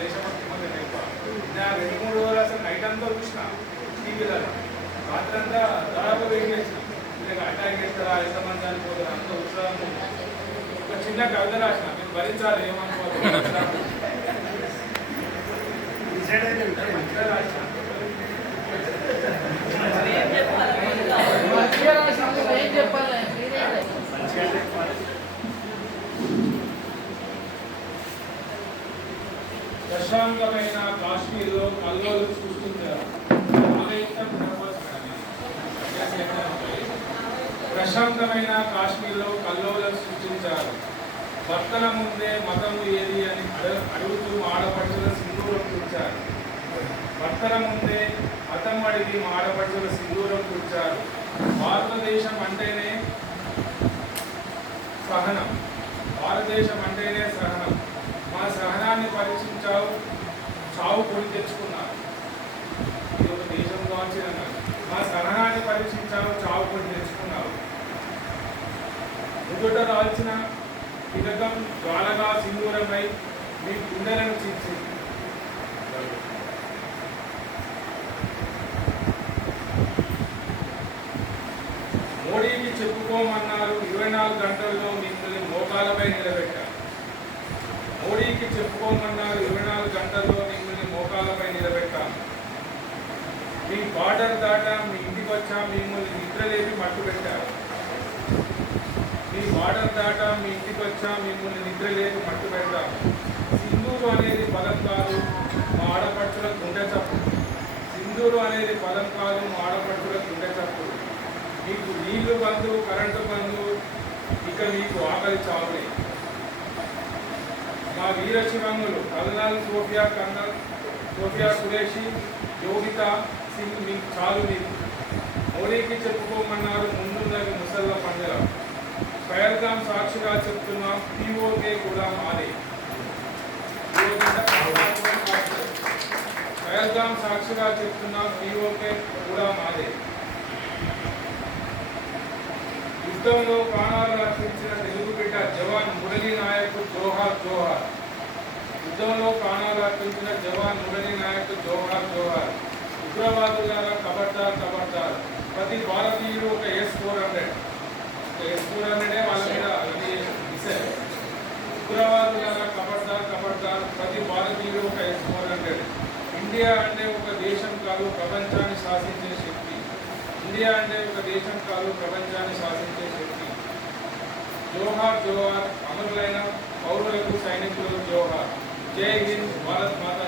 దేశభక్తి మీద ఎక్కువ. నేను 2-3 రోజులు అసలు నైట్ అంతా చూసిన టీవీలలో, రాత్రి అంతా దాదాపు వెయిట్ చేసిన ఇలా అటాక్ చేస్తారా, ఎంతమంది చనిపోతారు, అంత ఉత్సాహం. ఒక చిన్న కవిత రాసిన, మీరు భరించాలి ఏమనుకోవాలి రాసిన. ప్రశాంతమైన కాశ్మీర్లో కల్లోలు సృష్టించారు. ప్రశాంతమైన కాశ్మీర్లో కల్లోలం సృష్టించారు. భర్తల ముందే మతము ఏది అని అడుగుతూ ఆడపడుచుల సింధూరం కూర్చారు. భర్తల ముందే మతం అడిగి ఆడపడుచుల సింధూరం కూర్చారు. భారతదేశం అంటేనే సహనం, భారతదేశం అంటేనే సహనం. మా సహనాన్ని పరీక్షించావు, చావు కొని తెచ్చుకున్నారు. ఇది ఒక దేశం కావాల్సిన మా సహనాన్ని పరీక్షించావు, చావు కొని తెచ్చుకున్నావు. ఎదుట రాల్చిన తిలకం జ్వాలగా సింధూరమై మీ గుండెలను చీల్చింది. మోడీకి చెప్పుకోమన్నారు, 24 గంటల్లో మిమ్మల్ని మోకాలపై నిలబెట్టారు. మోడీకి చెప్పుకోమన్నారు, 24 గంటల్లో మిమ్మల్ని మోకాలపై నిలబెట్టాను. మీ బార్డర్ దాటా మీ ఇంటికి వచ్చా, మిమ్మల్ని నిద్రలేపి మట్టు పెట్టారు. మీ బార్డర్ దాటా మీ ఇంటికి వచ్చా, మిమ్మల్ని నిద్రలేపి మట్టు పెడతాము. సింధూరు అనేది పదం కాదు, మా ఆడపడుచుల గుండె చప్పుడు. సింధూరు అనేది పదం కాదు, మా ఆడపడుచుల గుండె చప్పుడు. మీకు నీళ్లు బంధు, కరెంటు బంధు, ఇక మీకు ఆకలి చావులే. మా వీర శివంగులు కల్నల్ సోఫియా కురేషి, యోగిత సింగ్ మీకు చాలు. మీకు మోడీకి చెప్పుకోమన్నారు, ముందున్నది ముసల్ల పంజర. పహల్గాం సాక్షిగా చెప్తున్నాం, పీఓకే కూడా మాదే. పహల్గాం సాక్షిగా చెప్తున్నాం, పీఓకే కూడా మాదే. యుద్ధంలో ప్రాణాలు అర్పించిన తెలుగు బిడ్డ జవాన్ మురళీ నాయక్ జోహార్ జోహార్. యుద్ధంలో ప్రాణాలు అర్పించిన జవాన్ మురళీ నాయక్ జోహార్ జోహార్. ఉగ్రవాదులారా ఖబర్దార్ ఖబర్దార్. ప్రతి భారతీయుడు ఒక S-400 వాళ్ళ మీద మిసైల్. ఉగ్రవాదులారా ఖబర్దార్ ఖబర్దార్. ప్రతి భారతీయుడు ఒక S-400. ఇండియా అంటే ఒక దేశం కాదు, ప్రపంచాన్ని శాసించే శక్తి. ఇండియా అంటే ఒక దేశం కాదు, ప్రపంచాన్ని శాసించే శక్తి. జోహార్ జోహార్. అమరులైన పౌరులకు, సైనికులకు జోహార్. జై హింద్, భారత్ మాతా.